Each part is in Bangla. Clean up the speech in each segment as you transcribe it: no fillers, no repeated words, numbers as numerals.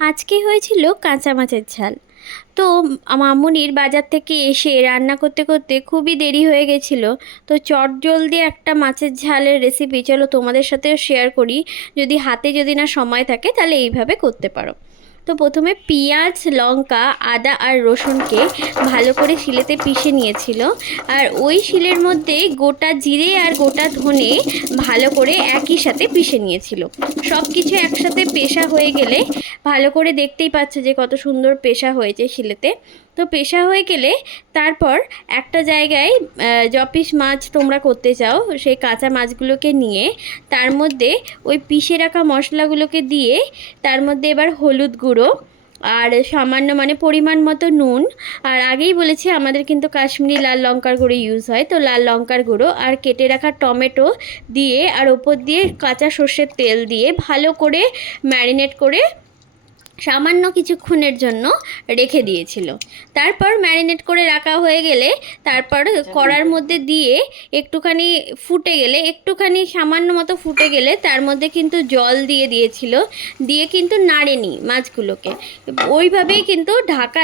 আজকে হয়েছিল কাঁচা মাছের ঝাল। তো মামুনির বাজার থেকে এসে রান্না করতে করতে খুবই দেরি হয়ে গেছিলো। তো চটজলদি একটা মাছের ঝালের রেসিপি চলো তোমাদের সাথেও শেয়ার করি। যদি না সময় থাকে তাহলে এইভাবে করতে পারো। তো প্রথমে পেঁয়াজ, লঙ্কা, আদা আর রসুনকে ভালো করে শিলেতে পিষে নিয়েছিল। আর ওই শিলের মধ্যে গোটা জিরে আর গোটা ধনে ভালো করে একই সাথে পিষে নিয়েছিল। সব কিছু একসাথে পেষা হয়ে গেলে, ভালো করে দেখতেই পাচ্ছ যে কত সুন্দর পেষা হয়েছে শিলেতে। তো পেষা হয়ে গেলে তারপর একটা জায়গায় যপিস মাছ তোমরা করতে চাও সেই কাঁচা মাছগুলোকে নিয়ে তার মধ্যে ওই পিষে রাখা মশলাগুলোকে দিয়ে তার মধ্যে এবার হলুদ গুঁড়ো আর সামান্য মানে পরিমাণ মতো নুন, আর আগেই বলেছি আমাদের কিন্তু কাশ্মীরি লাল লঙ্কার গুঁড়ো ইউজ হয়, তো লাল লঙ্কার গুঁড়ো আর কেটে রাখা টমেটো দিয়ে আর ওপর দিয়ে কাঁচা সর্ষের তেল দিয়ে ভালো করে ম্যারিনেট করে সামান্য কিছুক্ষণের জন্য রেখে দিয়েছিল। তারপর ম্যারিনেট করে রাখা হয়ে গেলে তারপর কড়ার মধ্যে দিয়ে একটুখানি ফুটে গেলে, একটুখানি সামান্য মতো ফুটে গেলে তার মধ্যে কিন্তু জল দিয়ে দিয়েছিল, দিয়ে কিন্তু নাড়েনি মাছগুলোকে, ওইভাবেই কিন্তু ঢাকা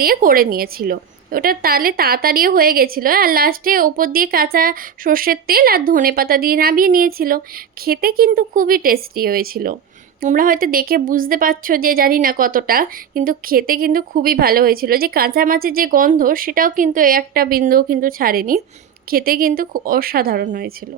দিয়ে করে নিয়েছিল। ওটা তাহলে তাড়াতাড়িও হয়ে গেছিলো, আর লাস্টে ওপর দিয়ে কাঁচা সর্ষের তেল আর ধনেপাতা দিয়ে নামিয়ে নিয়েছিল। খেতে কিন্তু খুবই টেস্টি হয়েছিল। তোমরা হয়তো দেখে বুঝতে পারছো যে জানি না কতটা, কিন্তু খেতে কিন্তু খুবই ভালো হয়েছিল। যে কাঁচা মাছের যে গন্ধ সেটাও কিন্তু একটা বিন্দুও কিন্তু ছাড়েনি। খেতে কিন্তু অসাধারণ হয়েছিল।